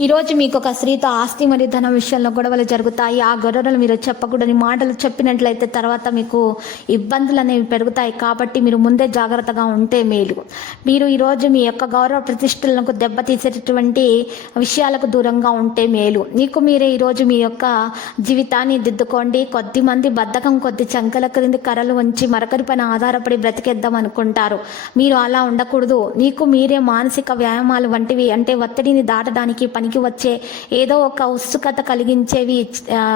ఈరోజు మీకు ఒక స్త్రీతో ఆస్తి మరియు ధనం విషయంలో గొడవలు జరుగుతాయి. ఆ గొడవలు మీరు చెప్పకూడని మాటలు చెప్పినట్లయితే తర్వాత మీకు ఇబ్బందులు అనేవి పెరుగుతాయి. కాబట్టి మీరు ముందే జాగ్రత్తగా ఉంటే మేలు. మీరు ఈరోజు మీ యొక్క గౌరవ ప్రతిష్టలకు దెబ్బతీసేటటువంటి విషయాలకు దూరంగా ఉంటే మేలు. మీకు మీరే ఈరోజు మీ యొక్క జీవితాన్ని దిద్దుకోండి. కొద్ది మంది బద్ధకం కొద్ది చంకల క్రింది కర్రలు ఉంచి మరొకరి పైన ఆధారపడి బ్రతికేద్దాం అనుకుంటారు. మీరు అలా ఉండకూడదు. మీకు మీరే మానసిక వ్యాయామాలు వంటివి అంటే ఒత్తిడిని దాటడానికి పని పనికి వచ్చే ఏదో ఒక ఉత్సుకత కలిగించేవి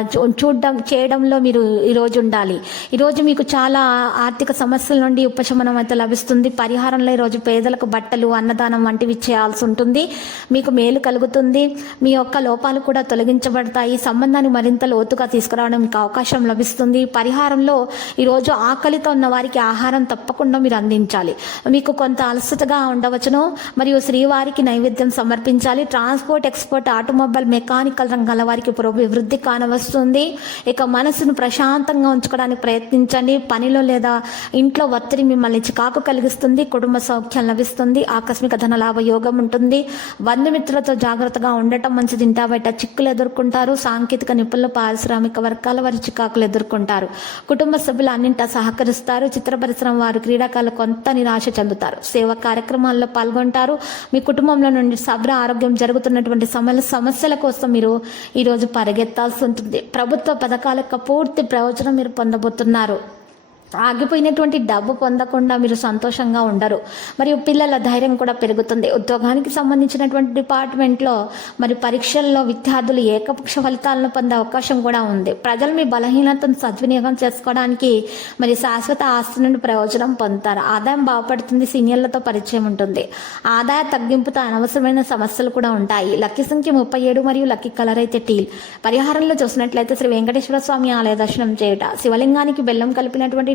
చూ- చూడడం చేయడంలో మీరు ఈరోజు ఉండాలి. ఈరోజు మీకు చాలా ఆర్థిక సమస్యల నుండి ఉపశమనం అయితే లభిస్తుంది. పరిహారంలో ఈరోజు పేదలకు బట్టలు అన్నదానం వంటివి చేయాల్సి ఉంటుంది. మీకు మేలు కలుగుతుంది. మీ యొక్క లోపాలు కూడా తొలగించబడతాయి. సంబంధాన్ని మరింత లోతుగా తీసుకురావడం మీకు అవకాశం లభిస్తుంది. పరిహారంలో ఈరోజు ఆకలితో ఉన్న వారికి ఆహారం తప్పకుండా మీరు అందించాలి. మీకు కొంత అలసటగా ఉండవచ్చును. మరియు శ్రీవారికి నైవేద్యం సమర్పించాలి. ట్రాన్స్పోర్ట్ ఎక్స్పర్ట్ ఆటోమొబైల్ మెకానికల్ రంగాల వారికి వృద్ధి కానవస్తుంది. ఇక మనసును ప్రశాంతంగా ఉంచుకోవడానికి ప్రయత్నించండి. పనిలో లేదా ఇంట్లో ఒత్తిడి మిమ్మల్ని చికాకు కలిగిస్తుంది. కుటుంబ సౌఖ్యం లభిస్తుంది. ఆకస్మిక ధనలాభ యోగం ఉంటుంది. బంధుమిత్రులతో జాగ్రత్తగా ఉండటం మంచిది. ఇంటా బయట చిక్కులు ఎదుర్కొంటారు. సాంకేతిక నిపుణులు పారిశ్రామిక వర్గాల వారి చికాకులు ఎదుర్కొంటారు. కుటుంబ సభ్యులు అన్నింటా సహకరిస్తారు. చిత్ర పరిశ్రమ వారు క్రీడాకారులు కొంత నిరాశ చెందుతారు. సేవా కార్యక్రమాల్లో పాల్గొంటారు. మీ కుటుంబంలో నుండి సభ్ర ఆరోగ్యం జరుగుతున్నటువంటి సమల సమస్యల కోసం మీరు ఈరోజు పరిగెత్తాల్సి ఉంటుంది. ప్రభుత్వ పథకాల యొక్క పూర్తి ప్రయోజనం మీరు పొందబోతున్నారు. ఆగిపోయినటువంటి డబ్బు పొందకుండా మీరు సంతోషంగా ఉండరు. మరియు పిల్లల ధైర్యం కూడా పెరుగుతుంది. ఉద్యోగానికి సంబంధించినటువంటి డిపార్ట్మెంట్లో మరి పరీక్షల్లో విద్యార్థులు ఏకపక్ష ఫలితాలను పొందే అవకాశం కూడా ఉంది. ప్రజలు మీ బలహీనతను సద్వినియోగం చేసుకోవడానికి మరి శాశ్వత ఆస్తి నుండి ప్రయోజనం పొందుతారు. ఆదాయం బాగుపడుతుంది సీనియర్లతో పరిచయం ఉంటుంది. ఆదాయ తగ్గింపుతో అనవసరమైన సమస్యలు కూడా ఉంటాయి. లక్కీ సంఖ్య ముప్పై ఏడు మరియు లక్కీ కలర్ అయితే టీల్. పరిహారంలో చూసినట్లయితే శ్రీ వెంకటేశ్వర స్వామి ఆలయ దర్శనం చేయుట శివలింగానికి బెల్లం కలిపినటువంటి